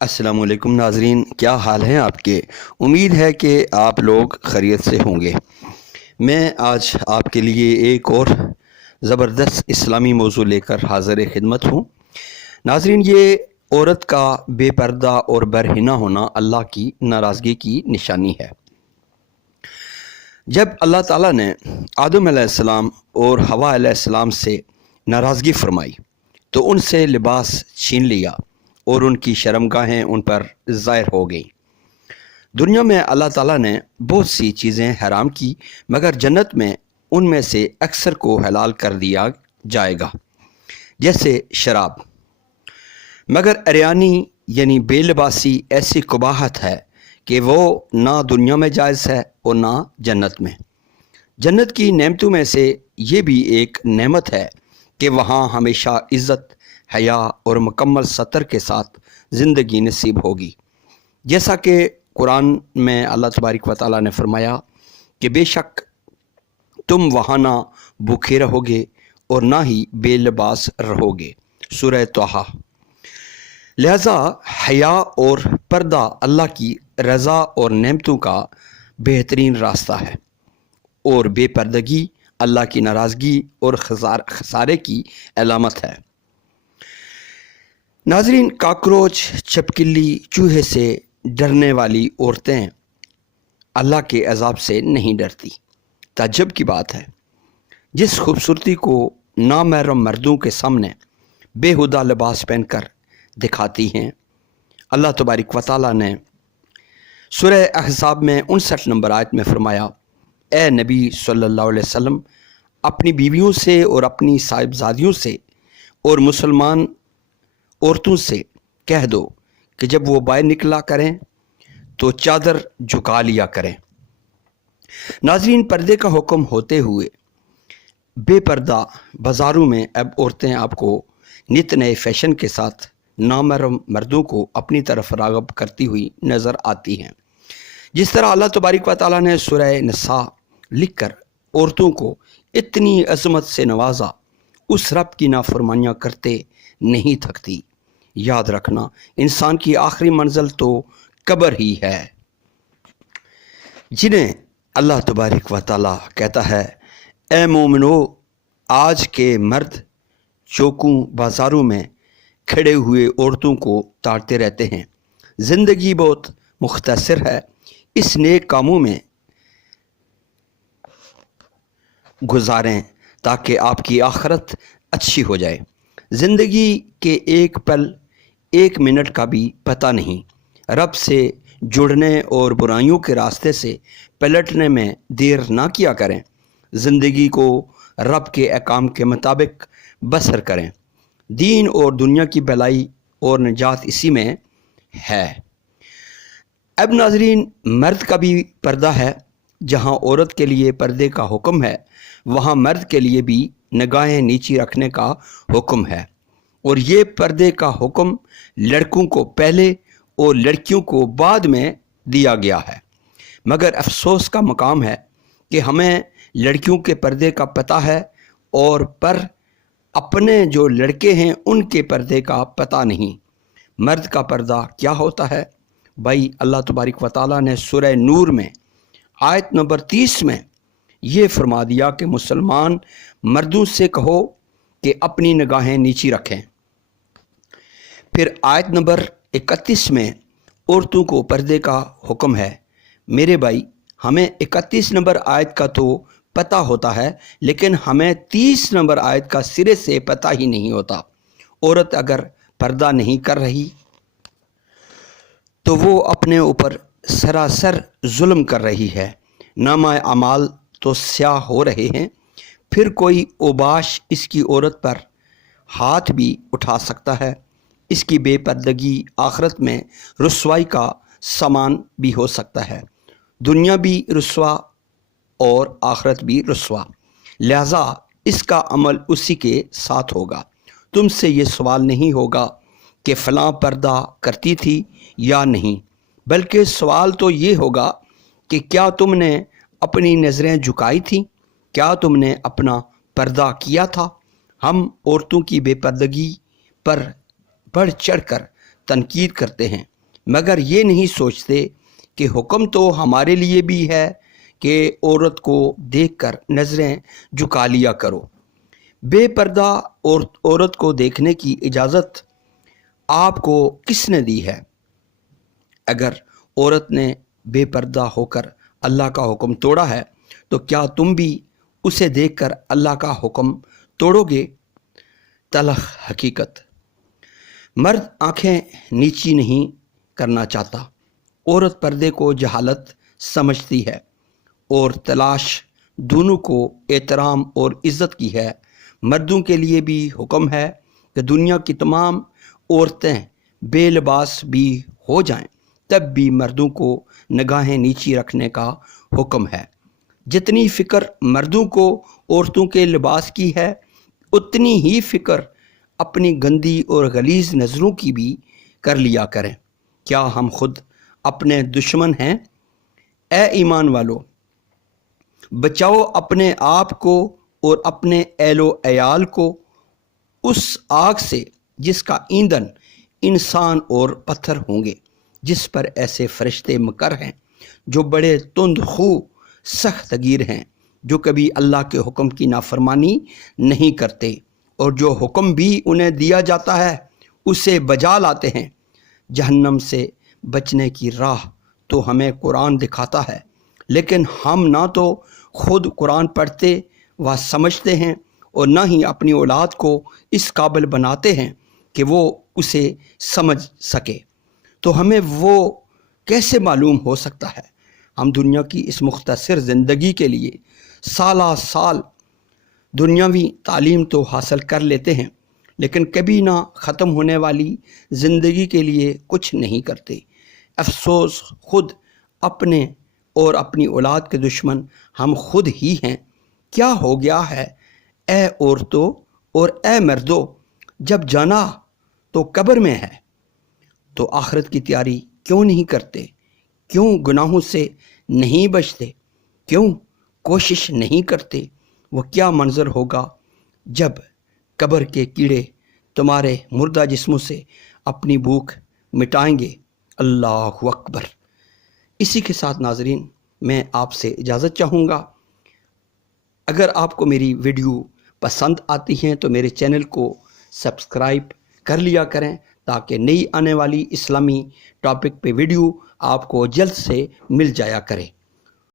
السلام علیکم ناظرین، کیا حال ہیں آپ کے؟ امید ہے کہ آپ لوگ خیریت سے ہوں گے۔ میں آج آپ کے لیے ایک اور زبردست اسلامی موضوع لے کر حاضر خدمت ہوں۔ ناظرین، یہ عورت کا بے پردہ اور برہنہ ہونا اللہ کی ناراضگی کی نشانی ہے۔ جب اللہ تعالیٰ نے آدم علیہ السلام اور حوا علیہ السلام سے ناراضگی فرمائی تو ان سے لباس چھین لیا اور ان کی شرمگاہیں ان پر ظاہر ہو گئیں۔ دنیا میں اللہ تعالیٰ نے بہت سی چیزیں حرام کی، مگر جنت میں ان میں سے اکثر کو حلال کر دیا جائے گا، جیسے شراب۔ مگر عریانی یعنی بے لباسی ایسی قباحت ہے کہ وہ نہ دنیا میں جائز ہے اور نہ جنت میں۔ جنت کی نعمتوں میں سے یہ بھی ایک نعمت ہے کہ وہاں ہمیشہ عزت، حیا اور مکمل ستر کے ساتھ زندگی نصیب ہوگی، جیسا کہ قرآن میں اللہ تبارک و تعالیٰ نے فرمایا کہ بے شک تم وہاں نہ بھوکے رہو گے اور نہ ہی بے لباس رہو گے، سورہ طٰہٰ۔ لہذا حیا اور پردہ اللہ کی رضا اور نعمتوں کا بہترین راستہ ہے، اور بے پردگی اللہ کی ناراضگی اور خسارے کی علامت ہے۔ ناظرین، کاکروچ، چھپکلی، چوہے سے ڈرنے والی عورتیں اللہ کے عذاب سے نہیں ڈرتی۔ تعجب کی بات ہے، جس خوبصورتی کو نامحرم مردوں کے سامنے بےہودہ لباس پہن کر دکھاتی ہیں۔ اللہ تبارک و تعالیٰ نے سورہ احزاب میں 59 نمبر آیت میں فرمایا، اے نبی صلی اللہ علیہ وسلم، اپنی بیویوں سے اور اپنی صاحبزادیوں سے اور مسلمان عورتوں سے کہہ دو کہ جب وہ باہر نکلا کریں تو چادر جھکا لیا کریں۔ ناظرین، پردے کا حکم ہوتے ہوئے بے پردہ بازاروں میں اب عورتیں آپ کو نت نئے فیشن کے ساتھ نامحرم مردوں کو اپنی طرف راغب کرتی ہوئی نظر آتی ہیں۔ جس طرح اللہ تبارک و تعالیٰ نے سورہ نساء لکھ کر عورتوں کو اتنی عظمت سے نوازا، اس رب کی نافرمانیاں کرتے نہیں تھکتی۔ یاد رکھنا، انسان کی آخری منزل تو قبر ہی ہے، جنہیں اللہ تبارک و تعالیٰ کہتا ہے، اے مومنو، آج کے مرد چوکوں بازاروں میں کھڑے ہوئے عورتوں کو تاڑتے رہتے ہیں۔ زندگی بہت مختصر ہے، اس نیک کاموں میں گزاریں تاکہ آپ کی آخرت اچھی ہو جائے۔ زندگی کے ایک پل، ایک منٹ کا بھی پتہ نہیں۔ رب سے جڑنے اور برائیوں کے راستے سے پلٹنے میں دیر نہ کیا کریں۔ زندگی کو رب کے احکام کے مطابق بسر کریں۔ دین اور دنیا کی بھلائی اور نجات اسی میں ہے۔ اب ناظرین، مرد کا بھی پردہ ہے۔ جہاں عورت کے لیے پردے کا حکم ہے، وہاں مرد کے لیے بھی نگاہیں نیچی رکھنے کا حکم ہے، اور یہ پردے کا حکم لڑکوں کو پہلے اور لڑکیوں کو بعد میں دیا گیا ہے۔ مگر افسوس کا مقام ہے کہ ہمیں لڑکیوں کے پردے کا پتہ ہے، اور پر اپنے جو لڑکے ہیں ان کے پردے کا پتہ نہیں۔ مرد کا پردہ کیا ہوتا ہے؟ بھائی، اللہ تبارک و تعالیٰ نے سورہ نور میں آیت نمبر 30 میں یہ فرما دیا کہ مسلمان مردوں سے کہو کہ اپنی نگاہیں نیچی رکھیں۔ پھر آیت نمبر 31 میں عورتوں کو پردے کا حکم ہے۔ میرے بھائی، ہمیں 31 نمبر آیت کا تو پتہ ہوتا ہے، لیکن ہمیں 30 نمبر آیت کا سرے سے پتہ ہی نہیں ہوتا۔ عورت اگر پردہ نہیں کر رہی تو وہ اپنے اوپر سراسر ظلم کر رہی ہے۔ نامہ اعمال تو سیاہ ہو رہے ہیں، پھر کوئی اوباش اس کی عورت پر ہاتھ بھی اٹھا سکتا ہے۔ اس کی بے پردگی آخرت میں رسوائی کا سامان بھی ہو سکتا ہے۔ دنیا بھی رسوا اور آخرت بھی رسوا، لہذا اس کا عمل اسی کے ساتھ ہوگا۔ تم سے یہ سوال نہیں ہوگا کہ فلاں پردہ کرتی تھی یا نہیں، بلکہ سوال تو یہ ہوگا کہ کیا تم نے اپنی نظریں جھکائی تھیں؟ کیا تم نے اپنا پردہ کیا تھا؟ ہم عورتوں کی بے پردگی پر بڑھ چڑھ کر تنقید کرتے ہیں، مگر یہ نہیں سوچتے کہ حکم تو ہمارے لیے بھی ہے کہ عورت کو دیکھ کر نظریں جھکا لیا کرو۔ بے پردہ عورت کو دیکھنے کی اجازت آپ کو کس نے دی ہے؟ اگر عورت نے بے پردہ ہو کر اللہ کا حکم توڑا ہے تو کیا تم بھی اسے دیکھ کر اللہ کا حکم توڑو گے؟ تلخ حقیقت۔ مرد آنکھیں نیچی نہیں کرنا چاہتا، عورت پردے کو جہالت سمجھتی ہے، اور تلاش دونوں کو احترام اور عزت کی ہے۔ مردوں کے لیے بھی حکم ہے کہ دنیا کی تمام عورتیں بے لباس بھی ہو جائیں، تب بھی مردوں کو نگاہیں نیچی رکھنے کا حکم ہے۔ جتنی فکر مردوں کو عورتوں کے لباس کی ہے، اتنی ہی فکر اپنی گندی اور غلیظ نظروں کی بھی کر لیا کریں۔ کیا ہم خود اپنے دشمن ہیں؟ اے ایمان والو، بچاؤ اپنے آپ کو اور اپنے اہل و عیال کو اس آگ سے جس کا ایندھن انسان اور پتھر ہوں گے، جس پر ایسے فرشتے مقرر ہیں جو بڑے تند خو سخت گیر ہیں، جو کبھی اللہ کے حکم کی نافرمانی نہیں کرتے، اور جو حکم بھی انہیں دیا جاتا ہے اسے بجا لاتے ہیں۔ جہنم سے بچنے کی راہ تو ہمیں قرآن دکھاتا ہے، لیکن ہم نہ تو خود قرآن پڑھتے و سمجھتے ہیں اور نہ ہی اپنی اولاد کو اس قابل بناتے ہیں کہ وہ اسے سمجھ سکے۔ تو ہمیں وہ کیسے معلوم ہو سکتا ہے؟ ہم دنیا کی اس مختصر زندگی کے لیے سالہ سال دنیاوی تعلیم تو حاصل کر لیتے ہیں، لیکن کبھی نہ ختم ہونے والی زندگی کے لیے کچھ نہیں کرتے۔ افسوس، خود اپنے اور اپنی اولاد کے دشمن ہم خود ہی ہیں۔ کیا ہو گیا ہے اے عورتوں اور اے مردوں؟ جب جانا تو قبر میں ہے، تو آخرت کی تیاری کیوں نہیں کرتے؟ کیوں گناہوں سے نہیں بچتے؟ کیوں کوشش نہیں کرتے؟ وہ کیا منظر ہوگا جب قبر کے کیڑے تمہارے مردہ جسموں سے اپنی بھوک مٹائیں گے۔ اللہ اکبر۔ اسی کے ساتھ ناظرین، میں آپ سے اجازت چاہوں گا۔ اگر آپ کو میری ویڈیو پسند آتی ہیں تو میرے چینل کو سبسکرائب کر لیا کریں، تاکہ نئی آنے والی اسلامی ٹاپک پہ ویڈیو آپ کو جلد سے مل جایا کرے۔